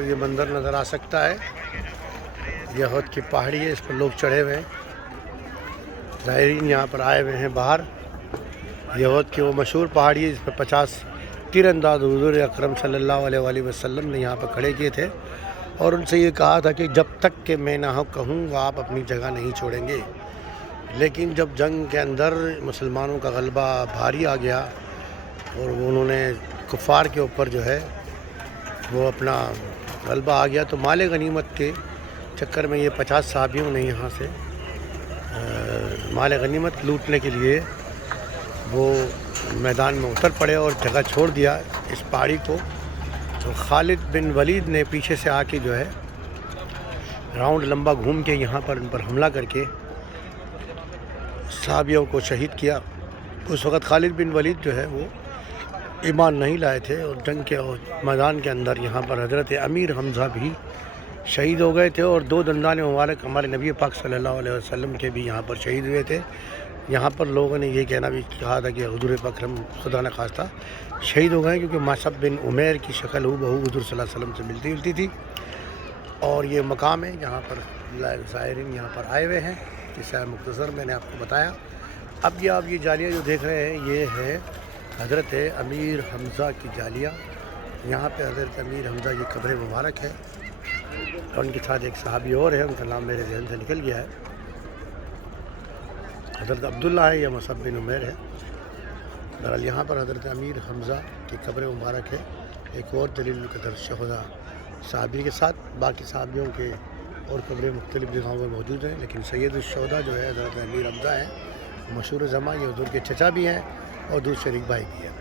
کو یہ منظر نظر آ سکتا ہے۔ یہ احد کی پہاڑی ہے، اس پر لوگ چڑھے ہوئے ہیں، زائرین یہاں پر آئے ہوئے ہیں باہر۔ یہ احد کی وہ مشہور پہاڑی ہے جس پر 50 تیر انداز حضور اکرم صلی اللہ علیہ وآلہ وسلم نے یہاں پر کھڑے کیے تھے، اور ان سے یہ کہا تھا کہ جب تک کہ میں نہ کہوں وہ آپ اپنی جگہ نہیں چھوڑیں گے۔ لیکن جب جنگ کے اندر مسلمانوں کا غلبہ بھاری آ گیا اور انہوں نے کفار کے اوپر جو ہے وہ اپنا غلبہ آ گیا، تو مال غنیمت کے چکر میں یہ 50 صحابیوں نے یہاں سے مال غنیمت لوٹنے کے لیے وہ میدان میں اتر پڑے اور جگہ چھوڑ دیا اس پہاڑی کو۔ تو خالد بن ولید نے پیچھے سے آ کے جو ہے راؤنڈ لمبا گھوم کے یہاں پر ان پر حملہ کر کے صحابیوں کو شہید کیا۔ اس وقت خالد بن ولید جو ہے وہ ایمان نہیں لائے تھے، اور جنگ کے میدان کے اندر یہاں پر حضرت امیر حمزہ بھی شہید ہو گئے تھے، اور 2 دندان مبارک ہمارے نبی پاک صلی اللہ علیہ وسلم کے بھی یہاں پر شہید ہوئے تھے۔ یہاں پر لوگوں نے یہ کہنا بھی کہا تھا کہ حضور اکرم خدا نے خواستہ شہید ہو گئے، کیونکہ مصعب بن عمیر کی شکل ہو بہو حضور صلی اللہ علیہ وسلم سے ملتی جلتی تھی۔ اور یہ مقام ہے جہاں پر زائرین یہاں پر آئے ہوئے ہیں، جس سے مختصر میں نے آپ کو بتایا۔ اب یہ جالیہ جو دیکھ رہے ہیں یہ ہے حضرت امیر حمزہ کی جالیہ۔ یہاں پہ حضرت امیر حمزہ کی قبر مبارک ہے، اور ان کے ساتھ ایک صحابی اور ہے، ان کا نام میرے ذہن سے نکل گیا ہے، حضرت عبداللہ ہے یا مصعب بن عمیر ہے۔ بہرحال یہاں پر حضرت امیر حمزہ کی قبر مبارک ہے، ایک اور جلیل القدر شہداء صحابی کے ساتھ۔ باقی صحابیوں کے اور قبریں مختلف جگہوں میں موجود ہیں، لیکن سید الشہداء جو ہے حضرت امیر حمزہ ہیں، مشہور زماں، یہ حضور کے چچا بھی ہیں اور دوسرے شریک بھائی بھی ہیں۔